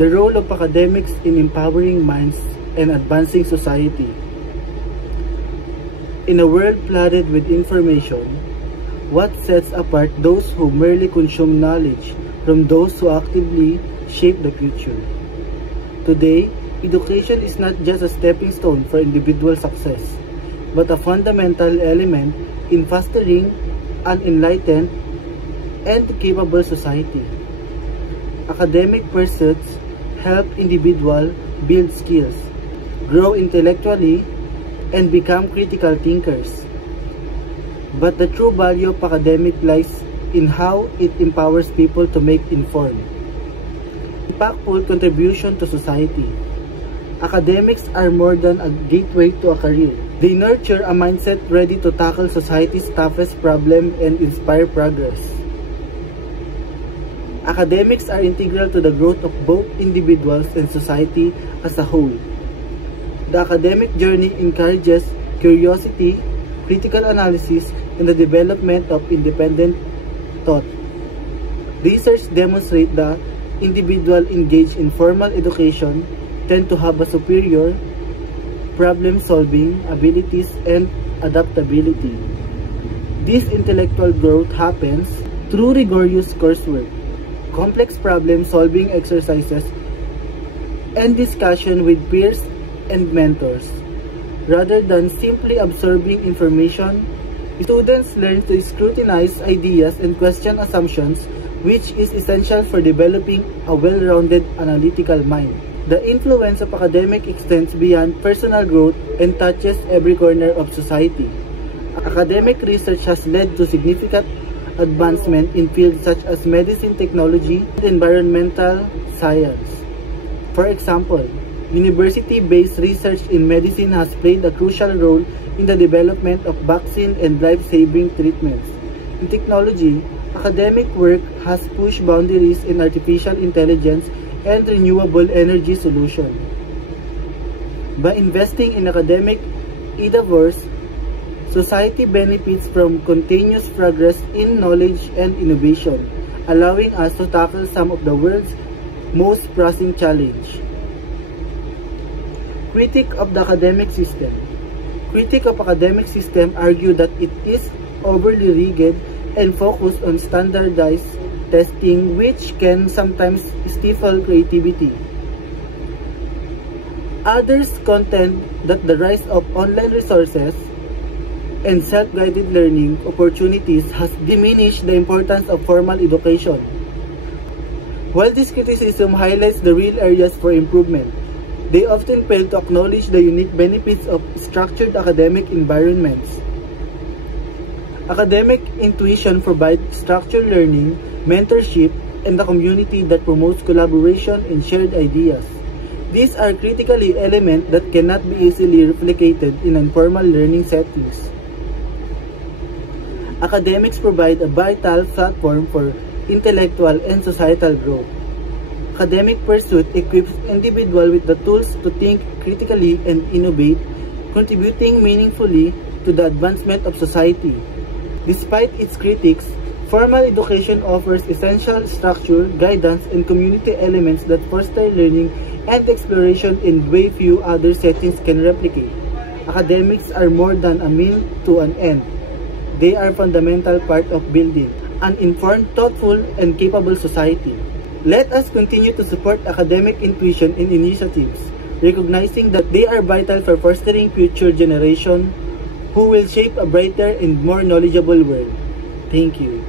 The role of academics in empowering minds and advancing society. In a world flooded with information, what sets apart those who merely consume knowledge from those who actively shape the future? Today, education is not just a stepping stone for individual success, but a fundamental element in fostering an enlightened and capable society. Academic pursuits help individuals build skills, grow intellectually, and become critical thinkers. But the true value of academic lies in how it empowers people to make informed, impactful contribution to society. Academics are more than a gateway to a career. They nurture a mindset ready to tackle society's toughest problem and inspire progress. Academics are integral to the growth of both individuals and society as a whole. The academic journey encourages curiosity, critical analysis, and the development of independent thought. Research demonstrates that individuals engaged in formal education tend to have a superior problem-solving abilities and adaptability. This intellectual growth happens through rigorous coursework, complex problem-solving exercises, and discussion with peers and mentors. Rather than simply absorbing information, students learn to scrutinize ideas and question assumptions, which is essential for developing a well-rounded analytical mind. The influence of academic extends beyond personal growth and touches every corner of society. Academic research has led to significant advancement in fields such as medicine, technology, and environmental science. For example, university-based research in medicine has played a crucial role in the development of vaccine and life-saving treatments. In technology, academic work has pushed boundaries in artificial intelligence and renewable energy solutions. By investing in academic endeavors, society benefits from continuous progress in knowledge and innovation, allowing us to tackle some of the world's most pressing challenges. Critique of the academic system. Critics of academic system argue that it is overly rigid and focused on standardized testing, which can sometimes stifle creativity. Others contend that the rise of online resources and self-guided learning opportunities has diminished the importance of formal education. While this criticism highlights the real areas for improvement, they often fail to acknowledge the unique benefits of structured academic environments. Academic intuition provides structured learning, mentorship, and a community that promotes collaboration and shared ideas. These are critical elements that cannot be easily replicated in informal learning settings. Academics provide a vital platform for intellectual and societal growth. Academic pursuit equips individuals with the tools to think critically and innovate, contributing meaningfully to the advancement of society. Despite its critics, formal education offers essential structure, guidance, and community elements that foster learning and exploration in ways few other settings can replicate. Academics are more than a means to an end. They are a fundamental part of building an informed, thoughtful, and capable society. Let us continue to support academic intuition in initiatives, recognizing that they are vital for fostering future generations who will shape a brighter and more knowledgeable world. Thank you.